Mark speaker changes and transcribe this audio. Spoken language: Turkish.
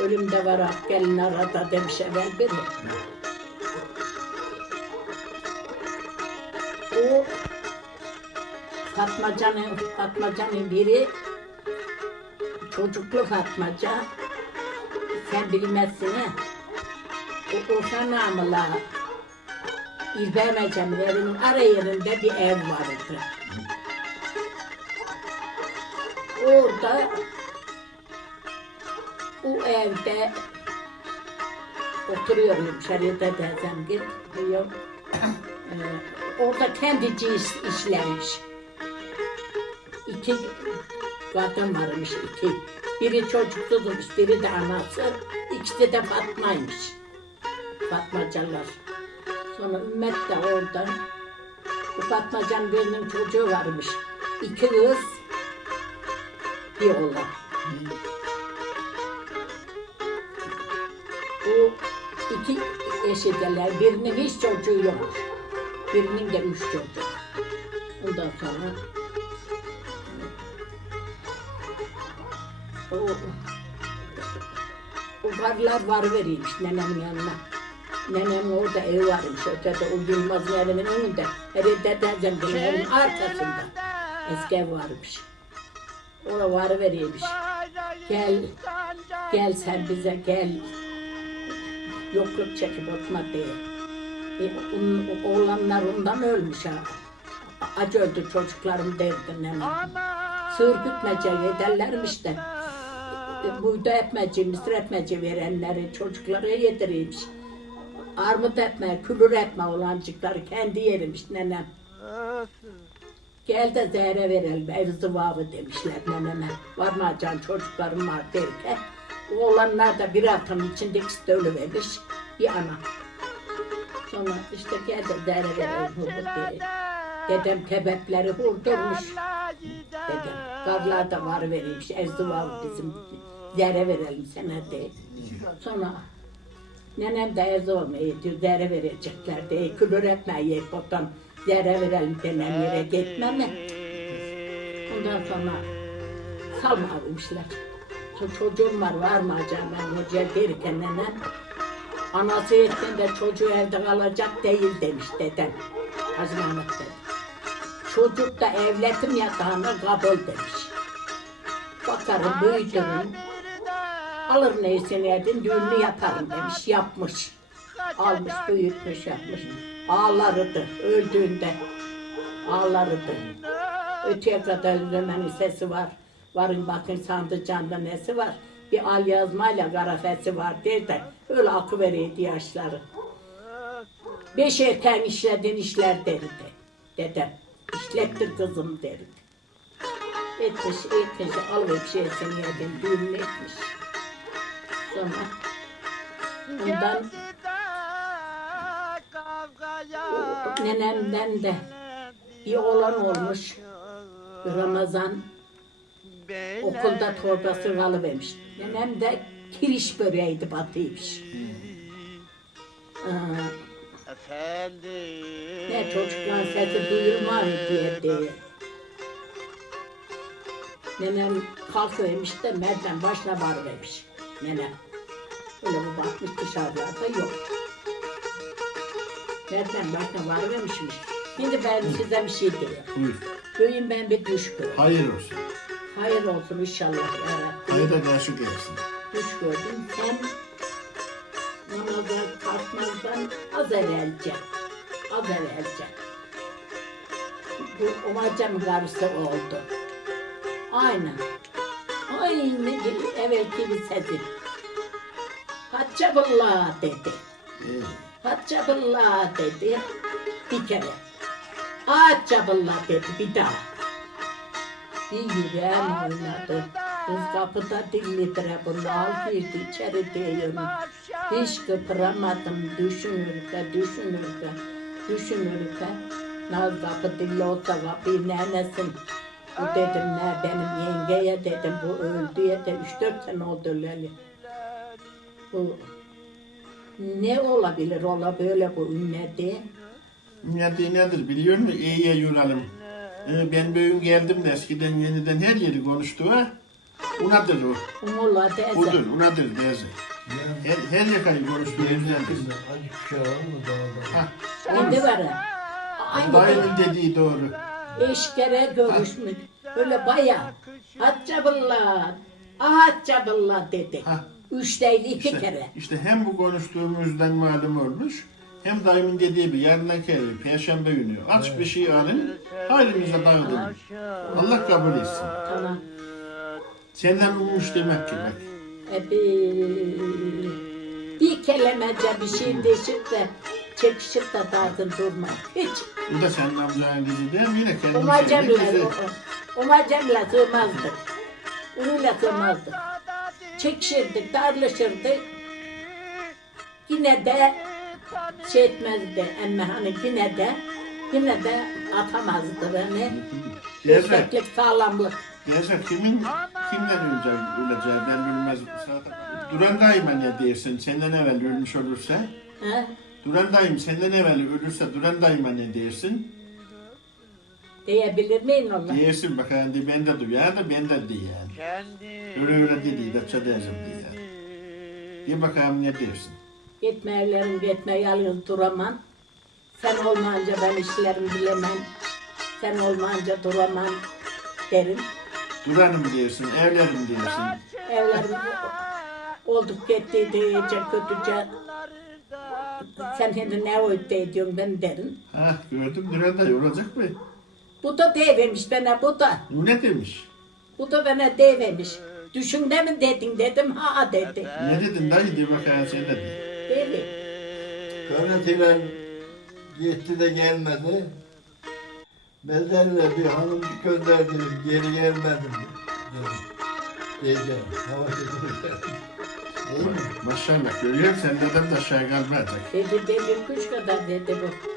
Speaker 1: Ölümde var ah gelin arada demiş evvel biri. O Fatmacan'ın Fatmacan'ın biri çocuklu Fatmaca sen bilmezsin. O, o sana amala İzlemeyeceğim evinin ara yerinde bir ev vardı. Orada o evde oturuyorum Şeride teyzem git diyor. Ee, orada kendici iş, işlemiş. İki kadın varmış iki. Biri çocuksuzmuş, biri de anası. İkisi de Fatma'ymış. Fatmacalar. Sonra Ümmet de orada. Bu Fatmacan birinin çocuğu varmış. İki kız, bir oğlan. Bu iki eşideler. Birinin hiç çocuğu yokmuş. Birinin de üç çocuk. Ondan sonra o, o karılar var veriymiş nenemin yanına. Nenem orada ev varmış ötede o Yılmaz'ın evinin önünde. Heride teyzemden evin arkasında. Eski ev varmış. Orada var veriymiş. Gel, gel sen bize gel. Yokluk çekip oturma diye. E, o oğlanlar ondan ölmüş ha. Acı öldü çocuklarım derdi nenem. Sığır gütmece ederlermiş de. E, Buyda etmeci, mısır etmeci verenleri çocuklara yediriymiş. Armut etme, külür etme olancıkları kendi yerim nenem. Gel de zehre verelim, ev zıvabı demişler neneme. Var mı can çocuklarım var derken. Oğlanlar da bir haftanın içinde ikisi de ölüvermiş. Bir ana. Sonra işte gel de zehre verelim hurdu diye. Dedem kebepleri vurdurmuş. Dedem. Karlar da var veriymiş. Ev zıvabı bizim zehre verelim sana diye. Sonra Nenem de evde olmayı diyor, zerre verecekler diye. Külür etmeyi botan zerre verelim denen yere gitme mi? Ondan sonra salmamışlar. Ço- Çocuğum var, var mı acaba ben hocaya derken nenem. Anası ettiğinde çocuğu evde kalacak değil demiş dedem. Hacı Mehmet dedi. Çocuk da evletim yatağına kabul demiş. Bakarım büyütürüm, Alır neyse neyden düğününü yaparım demiş. Yapmış. Almış, büyütmüş, yapmış. Ağlarıdı öldüğünde. Ağlarıdı. Öteye kadar Ömer'in sesi var. Varın bakın sandı canda nesi var. Bir al yazmayla garafesi var der de öyle akı veriydi yaşları. Beş erken işledin işler derdi. Dedem. İşlettir kızım derdi. Etmiş, etmiş, alıp şey seni yedin, düğününü etmiş. Sonra ondan nenemden de bir oğlan olmuş. Ramazan okulda torbası kalıvermiş. Nenem de kiriş böreğiydi batıymış. Aa, ne çocuklar sesi duyulmaz diye diye. Nenem kalkıvermiş de merdiven başına varıvermiş. Nenem. Öyle bu bakmış dışarılarda yok. Merdiven başına varıvermişmiş. Şimdi ben size bir şey diyeyim.
Speaker 2: Buyur.
Speaker 1: Köyün ben bir düş.
Speaker 2: Hayır olsun.
Speaker 1: Hayır olsun inşallah. yarabbim.
Speaker 2: Hayırda karşı gelsin.
Speaker 1: Düş gördüm. Sen namaza kalkmazdan az evvelce. Az evvelce. Bu omacamın karısı oldu. Aynen. Aynı gibi evvelki bir sesi. Haccabullah dedi.
Speaker 2: Evet.
Speaker 1: Haccabullah dedi. Bir kere. Haccabullah dedi bir daha. Yüreğim oynadı. Kız kapıda dinledire bunu al girdi içeri diyorum. Hiç kıpıramadım düşünürken düşünürken düşünürken. Naz kapı dilli olsa kapıyı nenesin. Bu dedim ne benim yengeye dedim bu öldüye de üç dört sene oldu öyle. Bu ne olabilir ola böyle bu ümmeti?
Speaker 2: Ümmeti nedir biliyor musun? İyiye yürüyelim. Ee, ben bugün geldim de eskiden yeniden her yeri konuştu ha. Unadır o.
Speaker 1: Umurla teyze.
Speaker 2: Budur, unadır teyze. Her, her yakayı
Speaker 3: acık bir şey var
Speaker 1: ya. Aynı
Speaker 2: dayımın dediği doğru.
Speaker 1: beş kere görüşmüş. Böyle bayağı. Haccabıllah. Haccabıllah dedi.
Speaker 2: Ha.
Speaker 1: Üç değil iki
Speaker 2: İşte,
Speaker 1: kere.
Speaker 2: işte hem bu konuştuğumuzdan malum olmuş, hem dayımın dediği bir yarına kere, perşembe günü aç bir şey alın, halimize dağıdın. Allah kabul etsin.
Speaker 1: Tamam.
Speaker 2: Senden ummuş demek ki bak.
Speaker 1: E bir, bir kelimece bir şey deşip de çekişip de dağıtın durma. Hiç.
Speaker 2: Bu da senin amcanın kızı değil mi? Yine kendi
Speaker 1: Umacemle,
Speaker 2: şeyinin kızı.
Speaker 1: umacemle sığmazdık. Unuyla sığmazdık. Çekişirdik, darlaşırdık. Yine de şey etmezdi emme hani yine de yine de atamazdı beni. Erkeklik sağlamlık.
Speaker 2: teyze kimin, kimden ölecek, öleceği ben bilmez. Duran dayıma ne dersin, senden evvel ölmüş olursa?
Speaker 1: He?
Speaker 2: Duran dayım senden evvel ölürse Duran dayıma ne dersin?
Speaker 1: Diyebilir miyim Allah?
Speaker 2: Diyersin bakayım de ben de duyar da ben de diyen. Öyle öyle dedi de çadezim diye. Bir bakayım ne dersin?
Speaker 1: Gitme evlerim gitme yalnız duramam. Sen olmayınca ben işlerimi bilemem. Sen olmayınca duramam derim.
Speaker 2: Duranım dersin, evlerim dersin.
Speaker 1: Evlerim olduk gitti diyece kötüce. Sen şimdi ne oyup ediyorsun ben derim.
Speaker 2: Ha gördüm Duran dayı olacak mı?
Speaker 1: Bu da devemiş bana bu da.
Speaker 2: Bu ne demiş?
Speaker 1: Bu da bana devemiş. Düşünde mi dedin dedim ha dedi.
Speaker 2: Ne dedin dayı diye bakayım sen ne dedin?
Speaker 1: Dedi.
Speaker 3: Karnetiyle gitti de gelmedi. Bezel'le bir hanım gönderdim, geri gelmedim dedim. Diyeceğim, hava. Değil mi?
Speaker 2: Maşallah görüyorum sen dedem de aşağı kalmayacak.
Speaker 1: Dedi dedi kuş kadar dedi bu.